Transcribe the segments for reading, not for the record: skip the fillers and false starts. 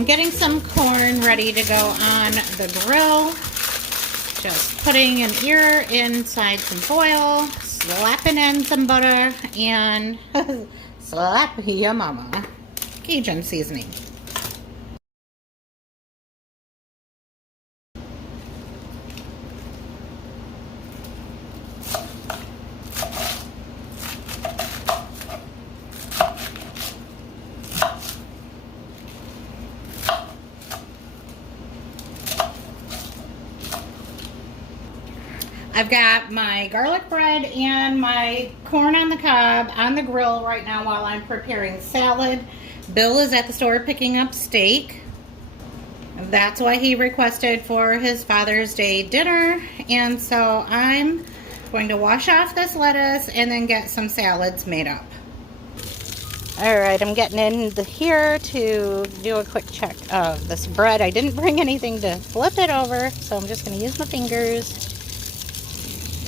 I'm getting some corn ready to go on the grill. Just putting an ear inside some foil, slapping in some butter, and slap your mama. Cajun seasoning. I've got my garlic bread and my corn on the cob on the grill right now while I'm preparing salad. Bill is at the store picking up steak. That's what he requested for his Father's Day dinner. And so I'm going to wash off this lettuce and then get some salads made up. Alright, I'm getting in here to do a quick check of this bread. I didn't bring anything to flip it over, so I'm just going to use my fingers.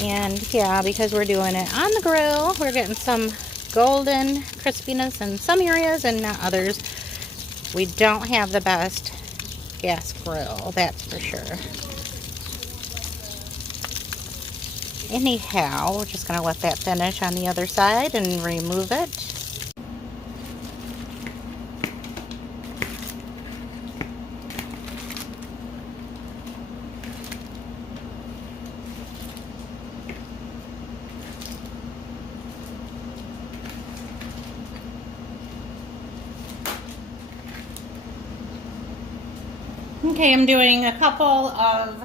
And yeah, because we're doing it on the grill, we're getting some golden crispiness in some areas and not others. We don't have the best gas grill, that's for sure. Anyhow, we're just going to let that finish on the other side and remove it. Okay, I'm doing a couple of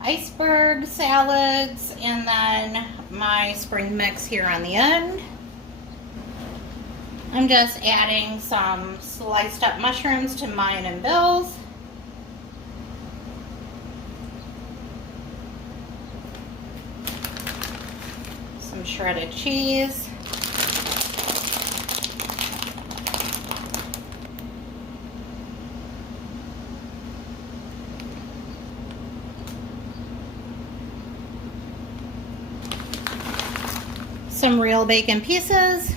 iceberg salads and then my spring mix here on the end. I'm just adding some sliced up mushrooms to mine and Bill's. Some shredded cheese. Some real bacon pieces.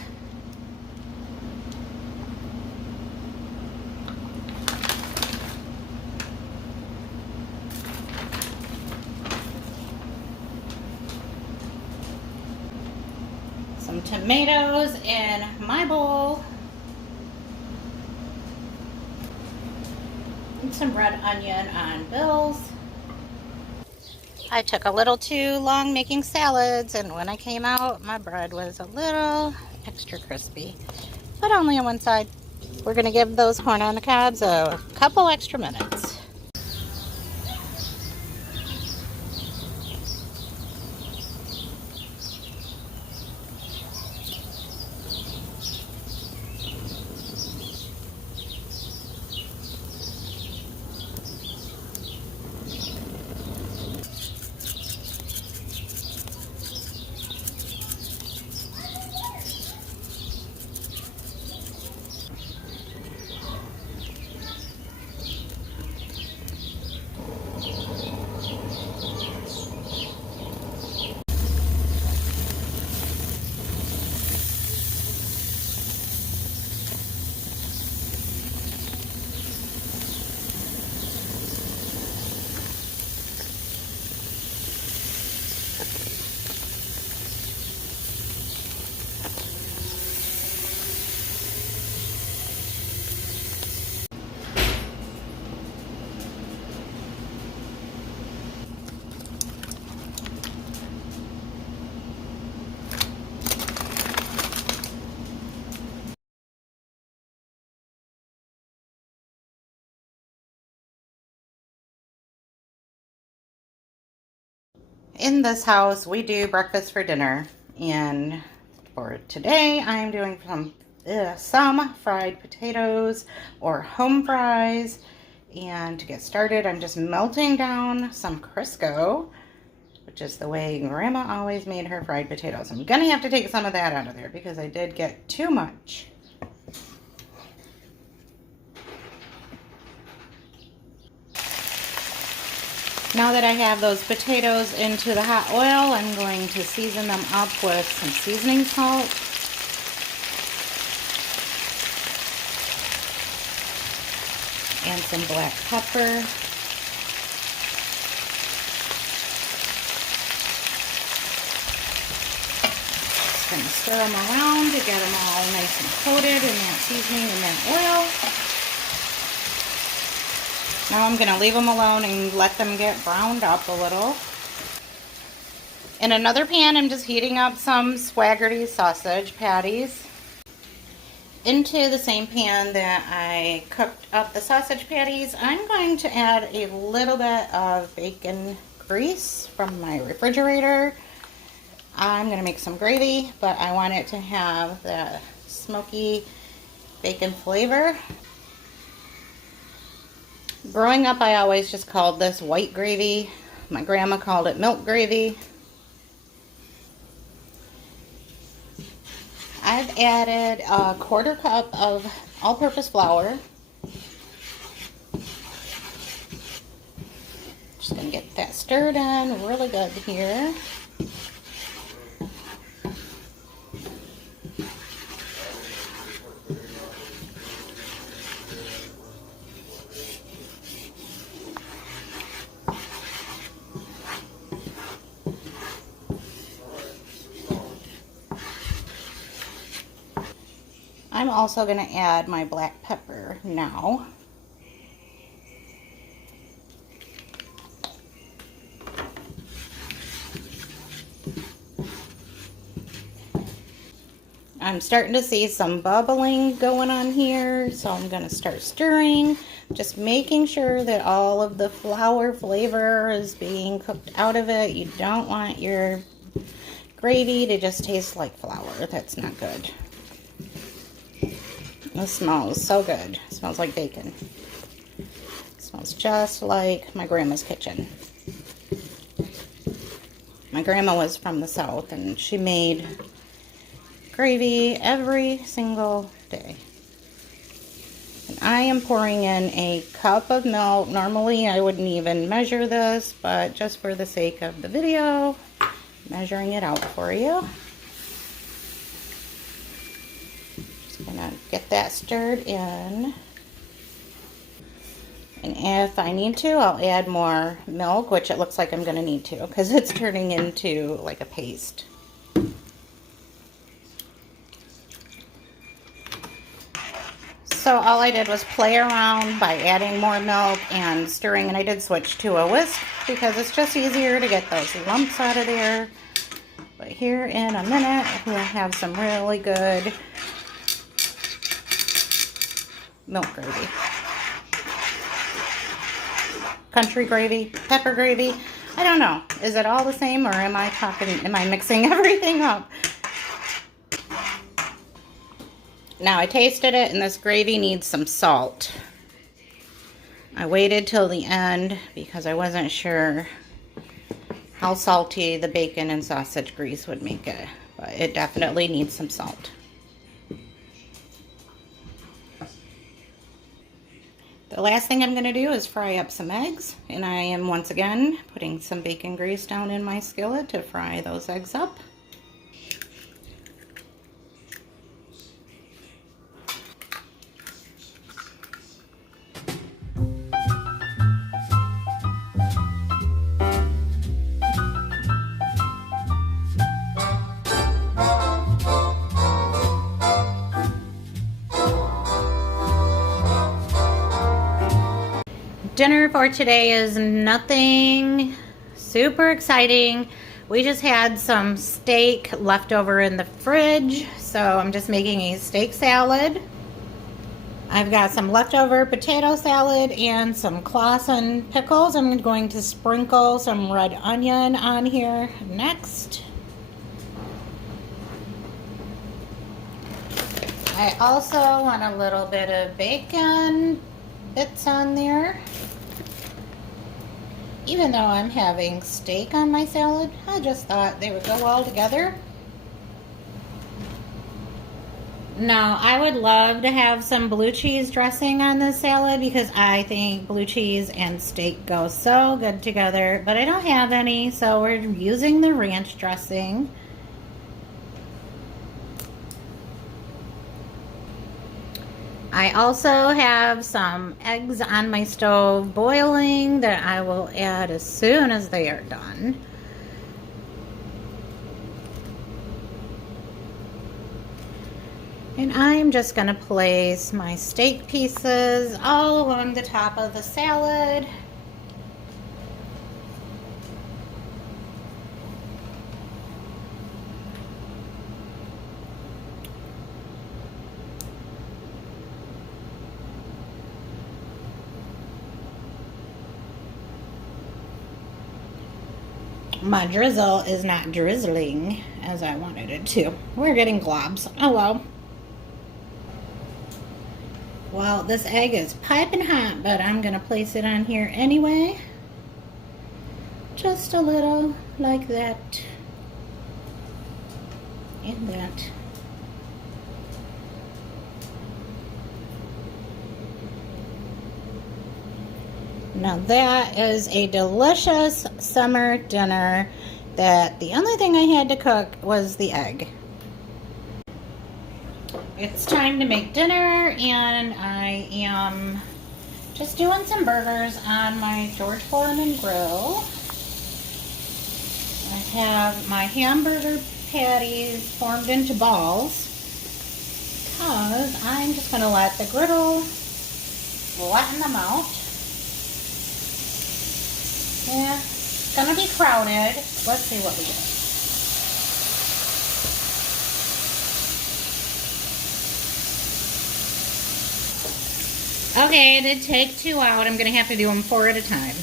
Some tomatoes in my bowl. And some red onion on Bill's. I took a little too long making salads, and when I came out, my bread was a little extra crispy, but only on one side. We're going to give those corn on the cobs a couple extra minutes. In this house, we do breakfast for dinner, and for today, I'm doing some fried potatoes or home fries. And to get started, I'm just melting down some Crisco, which is the way Grandma always made her fried potatoes. I'm gonna have to take some of that out of there because I did get too much. Now that I have those potatoes into the hot oil, I'm going to season them up with some seasoning salt. and some black pepper. Just going to stir them around to get them all nice and coated in that seasoning and that oil. Now I'm going to leave them alone and let them get browned up a little. In another pan, I'm just heating up some Swaggerty sausage patties. Into the same pan that I cooked up the sausage patties, I'm going to add a little bit of bacon grease from my refrigerator. I'm going to make some gravy, but I want it to have the smoky bacon flavor. Growing up, I always just called this white gravy. My grandma called it milk gravy. I've added a 1/4 cup of all-purpose flour. Just going to get that stirred in really good here. I'm also going to add my black pepper now. I'm starting to see some bubbling going on here, so I'm going to start stirring, just making sure that all of the flour flavor is being cooked out of it. You don't want your gravy to just taste like flour. That's not good. This smells so good. It smells like bacon. It smells just like my grandma's kitchen. My grandma was from the South, and she made gravy every single day. And I am pouring in a cup of milk. Normally I wouldn't even measure this, but just for the sake of the video, I'm measuring it out for you. Just gonna get that stirred in. And if I need to, I'll add more milk, which it looks like I'm gonna need to, because it's turning into like a paste. So all I did was play around by adding more milk and stirring, and I did switch to a whisk because it's just easier to get those lumps out of there. But here in a minute, we'll have some really good milk gravy. Country gravy, pepper gravy, I don't know. Is it all the same, or am I mixing everything up? Now I tasted it, and this gravy needs some salt. I waited till the end because I wasn't sure how salty the bacon and sausage grease would make it, but it definitely needs some salt. The last thing I'm going to do is fry up some eggs, and I am once again putting some bacon grease down in my skillet to fry those eggs up. Dinner for today is nothing super exciting. We just had some steak left over in the fridge, so I'm just making a steak salad. I've got some leftover potato salad and some Clausen pickles. I'm going to sprinkle some red onion on here next. I also want a little bit of bacon bits on there. Even though I'm having steak on my salad, I just thought they would go well together. Now, I would love to have some blue cheese dressing on this salad because I think blue cheese and steak go so good together, but I don't have any, so we're using the ranch dressing. I also have some eggs on my stove boiling that I will add as soon as they are done. And I'm just going to place my steak pieces all along the top of the salad. My drizzle is not drizzling as I wanted it to. We're getting globs. Oh well. Well, this egg is piping hot, but I'm going to place it on here anyway. Just a little like that. And that. Now that is a delicious summer dinner that the only thing I had to cook was the egg. It's time to make dinner, and I am just doing some burgers on my George Foreman grill. I have my hamburger patties formed into balls because I'm just going to let the griddle flatten them out. Yeah, it's going to be crowded. Let's see what we get. Okay, I did take 2 out. I'm going to have to do them 4 at a time.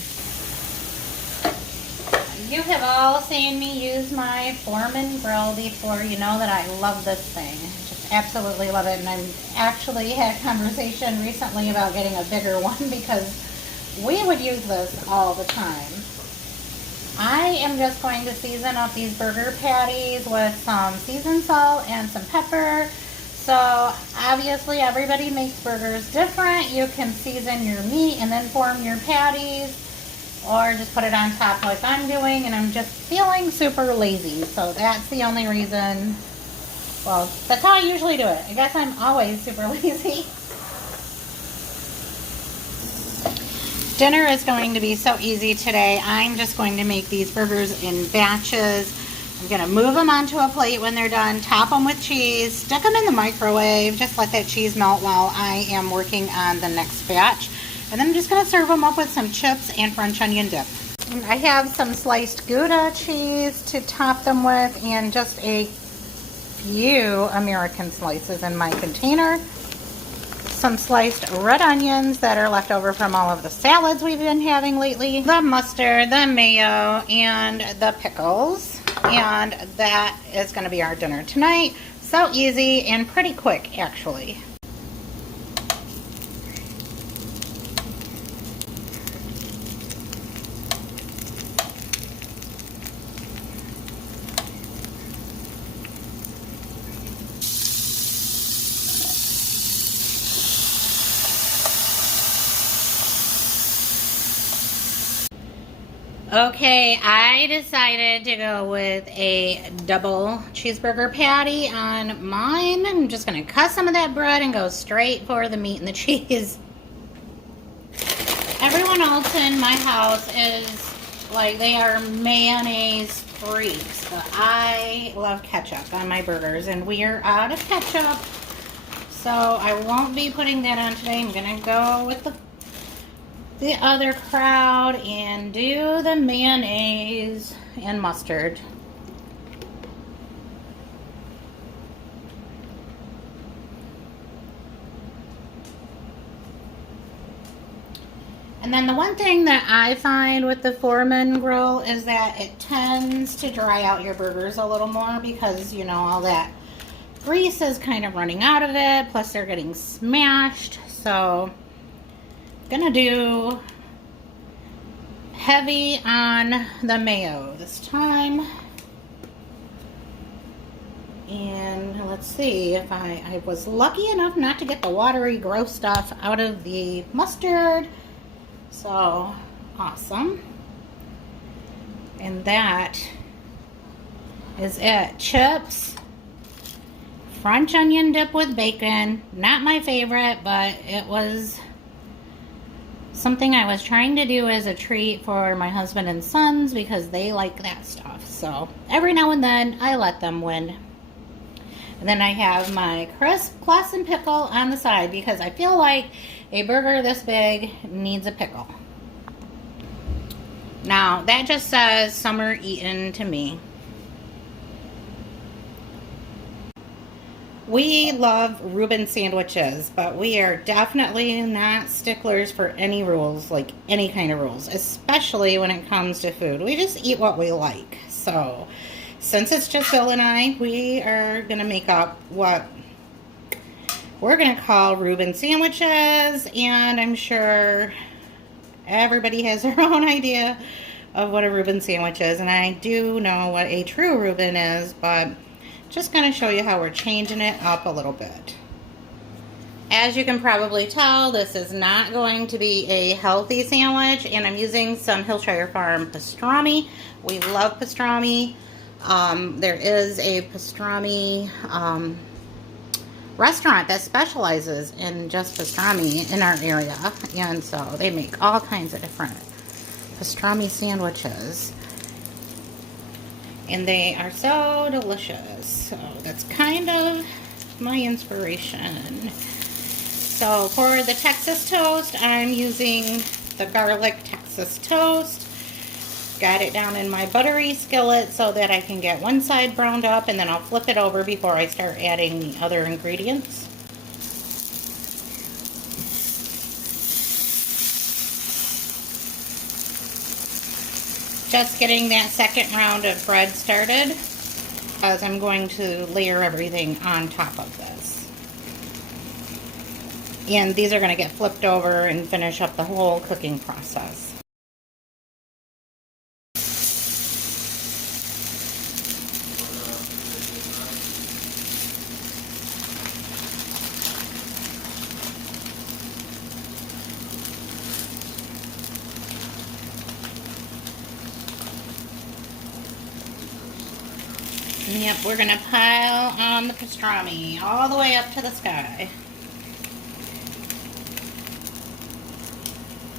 You have all seen me use my Foreman grill before. You know that I love this thing. Just absolutely love it. And I've actually had a conversation recently about getting a bigger one because we would use this all the time. I am just going to season up these burger patties with some seasoned salt and some pepper. So obviously everybody makes burgers different. You can season your meat and then form your patties, or just put it on top like I'm doing, and I'm just feeling super lazy. So that's the only reason. Well, that's how I usually do it. I guess I'm always super lazy. Dinner is going to be so easy today. I'm just going to make these burgers in batches. I'm going to move them onto a plate when they're done, top them with cheese, stick them in the microwave, just let that cheese melt while I am working on the next batch. And then I'm just going to serve them up with some chips and French onion dip. And I have some sliced Gouda cheese to top them with, and just a few American slices in my container. Some sliced red onions that are left over from all of the salads we've been having lately. The mustard, the mayo, and the pickles. And that is going to be our dinner tonight. So easy and pretty quick, actually. Okay, I decided to go with a double cheeseburger patty on mine. I'm just going to cut some of that bread and go straight for the meat and the cheese. Everyone else in my house is like, they are mayonnaise freaks, but I love ketchup on my burgers, and we are out of ketchup, so I won't be putting that on today. I'm going to go with the other crowd and do the mayonnaise and mustard. And then the one thing that I find with the Foreman grill is that it tends to dry out your burgers a little more because, you know, all that grease is kind of running out of it, plus they're getting smashed. So gonna do heavy on the mayo this time. And let's see if I was lucky enough not to get the watery gross stuff out of the mustard. So awesome. And that is it. Chips, French onion dip with bacon. Not my favorite, but it was something I was trying to do as a treat for my husband and sons because they like that stuff. So every now and then I let them win. And then I have my crisp plus and pickle on the side because I feel like a burger this big needs a pickle. Now that just says summer eaten to me. We love Reuben sandwiches, but we are definitely not sticklers for any rules, like any kind of rules, especially when it comes to food. We just eat what we like. So, since it's just Bill and I, we are going to make up what we're going to call Reuben sandwiches, and I'm sure everybody has their own idea of what a Reuben sandwich is, and I do know what a true Reuben is, but just going to show you how we're changing it up a little bit. As you can probably tell, this is not going to be a healthy sandwich, and I'm using some Hillshire Farm pastrami. We love pastrami. There is a pastrami restaurant that specializes in just pastrami in our area, and so they make all kinds of different pastrami sandwiches. And they are so delicious. So that's kind of my inspiration. So for the Texas toast, I'm using the garlic Texas toast. Got it down in my buttery skillet so that I can get one side browned up, and then I'll flip it over before I start adding the other ingredients. Just getting that second round of bread started, as I'm going to layer everything on top of this. And these are going to get flipped over and finish up the whole cooking process. Yep, we're going to pile on the pastrami all the way up to the sky.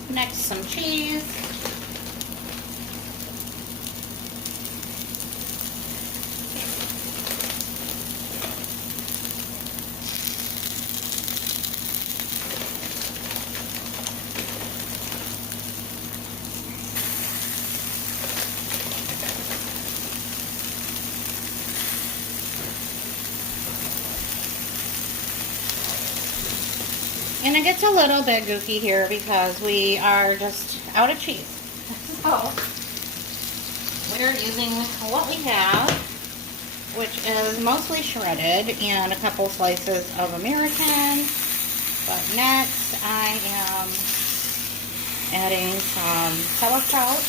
Next, some cheese. And it gets a little bit goofy here because we are just out of cheese. So we're using what we have, which is mostly shredded, and a couple slices of American. But next I am adding some sauerkraut.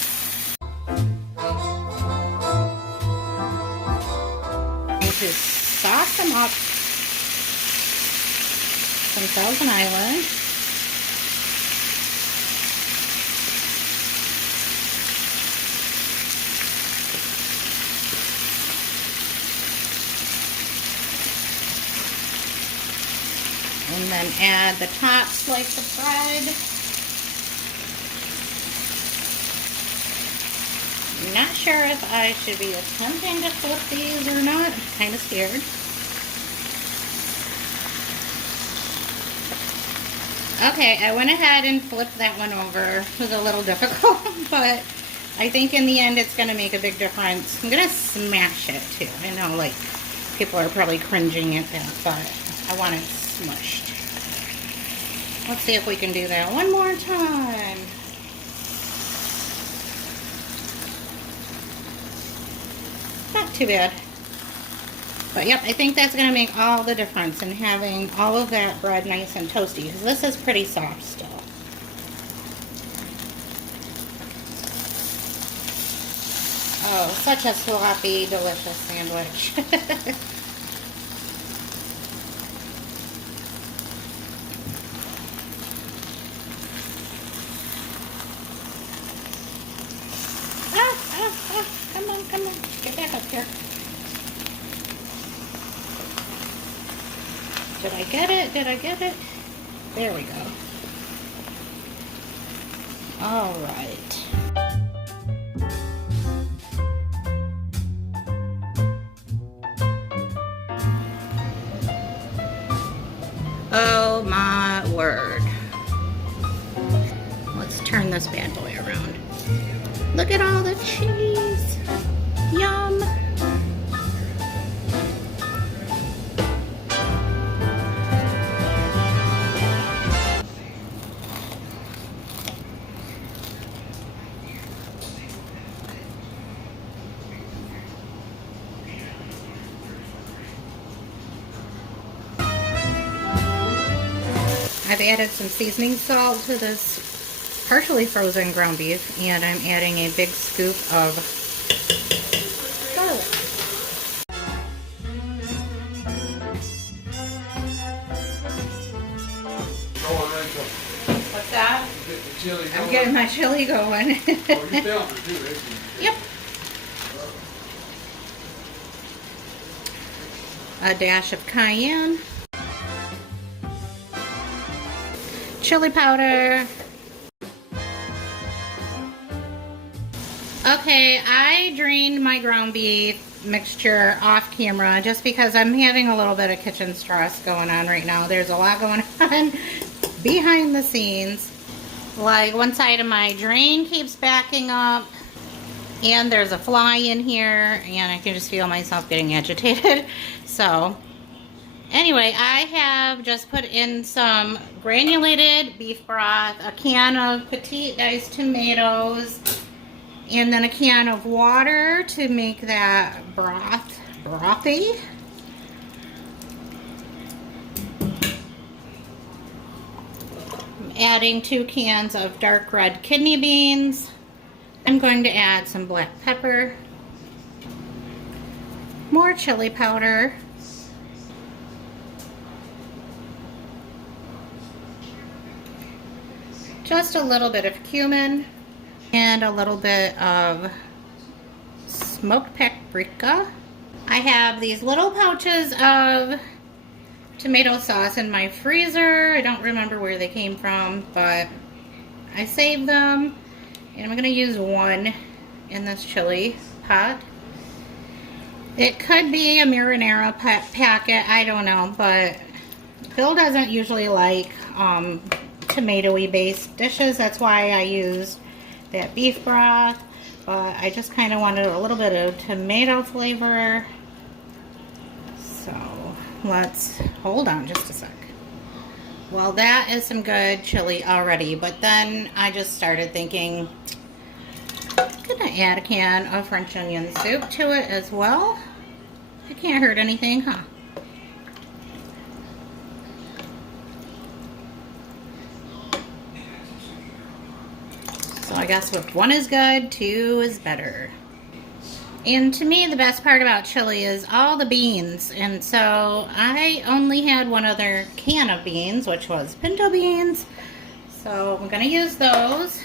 I'm going to sauce them up. Some Thousand Island. And then add the top slice of bread. I'm not sure if I should be attempting to flip these or not. I'm kind of scared. Okay, I went ahead and flipped that one over. It was a little difficult, but I think in the end it's going to make a big difference. I'm going to smash it too. I know, like, people are probably cringing at that, but I want it smushed. Let's see if we can do that one more time. Not too bad. But yep, I think that's going to make all the difference in having all of that bread nice and toasty, because this is pretty soft still. Oh, such a sloppy, delicious sandwich. Come on, get back up here. Did I get it? Did I get it? There we go. All right. Oh my word. Let's turn this bad boy around. Look at all the cheese. Yum. I've added some seasoning salt to this partially frozen ground beef, and I'm adding a big scoop of garlic. What's that? I'm getting my chili going. Oh, you filmed it too, right? Yep. A dash of cayenne. Chili powder. Okay, I drained my ground beef mixture off camera just because I'm having a little bit of kitchen stress going on right now. There's a lot going on behind the scenes. Like one side of my drain keeps backing up, and there's a fly in here, and I can just feel myself getting agitated. So anyway, I have just put in some granulated beef broth, a can of petite diced tomatoes, and then a can of water to make that brothy. I'm adding 2 cans of dark red kidney beans. I'm going to add some black pepper, more chili powder, just a little bit of cumin, and a little bit of smoked paprika. I have these little pouches of tomato sauce in my freezer. I don't remember where they came from, but I saved them, and I'm going to use one in this chili pot. It could be a marinara packet, I don't know, but Bill doesn't usually like tomatoey based dishes. That's why I used that beef broth, but I just kind of wanted a little bit of tomato flavor. So let's hold on just a sec. Well, that is some good chili already, but then I just started thinking I'm gonna add a can of French onion soup to it as well. It can't hurt anything, huh? So I guess if 1 is good, 2 is better. And to me, the best part about chili is all the beans. And so I only had 1 other can of beans, which was pinto beans. So I'm going to use those.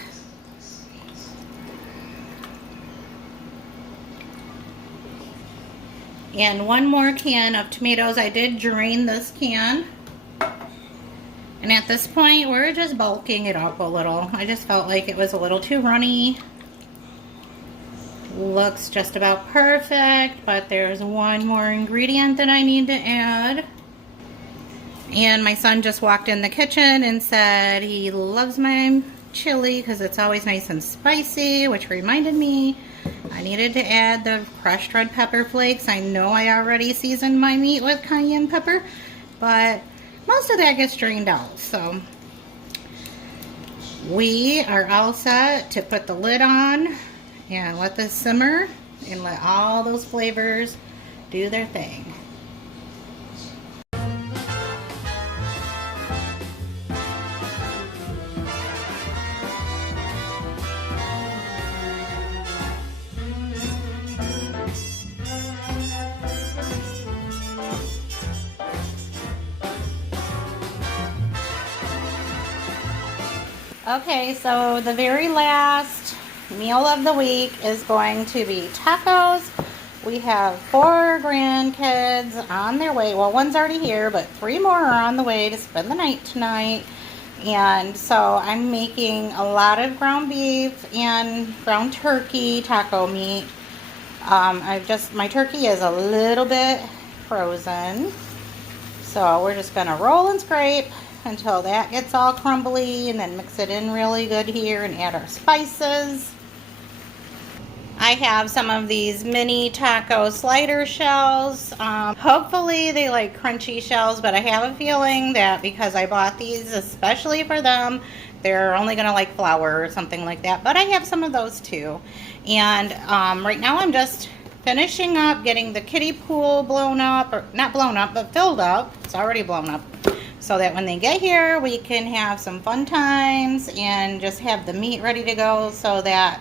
And 1 more can of tomatoes. I did drain this can. And at this point, we're just bulking it up a little. I just felt like it was a little too runny. Looks just about perfect, but there's 1 more ingredient that I need to add. And my son just walked in the kitchen and said he loves my chili because it's always nice and spicy, which reminded me I needed to add the crushed red pepper flakes. I know I already seasoned my meat with cayenne pepper, but most of that gets drained out. So we are all set to put the lid on and let this simmer and let all those flavors do their thing. Okay, so the very last meal of the week is going to be tacos We have 4 grandkids on their way. Well, one's already here, but 3 more are on the way to spend the night tonight. And so I'm making a lot of ground beef and ground turkey taco meat. My turkey is a little bit frozen. So we're just gonna roll and scrape until that gets all crumbly, and then mix it in really good here and add our spices. I have some of these mini taco slider shells. Hopefully they like crunchy shells, but I have a feeling that because I bought these especially for them, they're only gonna like flour or something like that. But I have some of those too. And right now I'm just finishing up getting the kiddie pool blown up, or not blown up, but filled up. It's already blown up. So that when they get here, we can have some fun times and just have the meat ready to go so that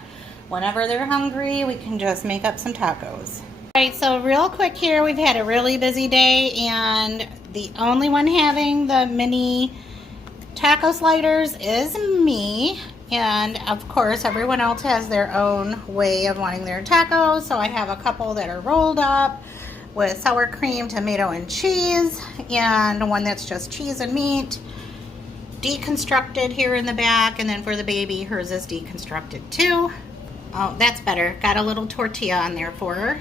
whenever they're hungry, we can just make up some tacos. Alright, so real quick here, we've had a really busy day, and the only one having the mini taco sliders is me. And of course, everyone else has their own way of wanting their tacos. So I have a couple that are rolled up with sour cream, tomato, and cheese, and one that's just cheese and meat, deconstructed here in the back. And then for the baby, hers is deconstructed too. Oh, that's better. Got a little tortilla on there for her.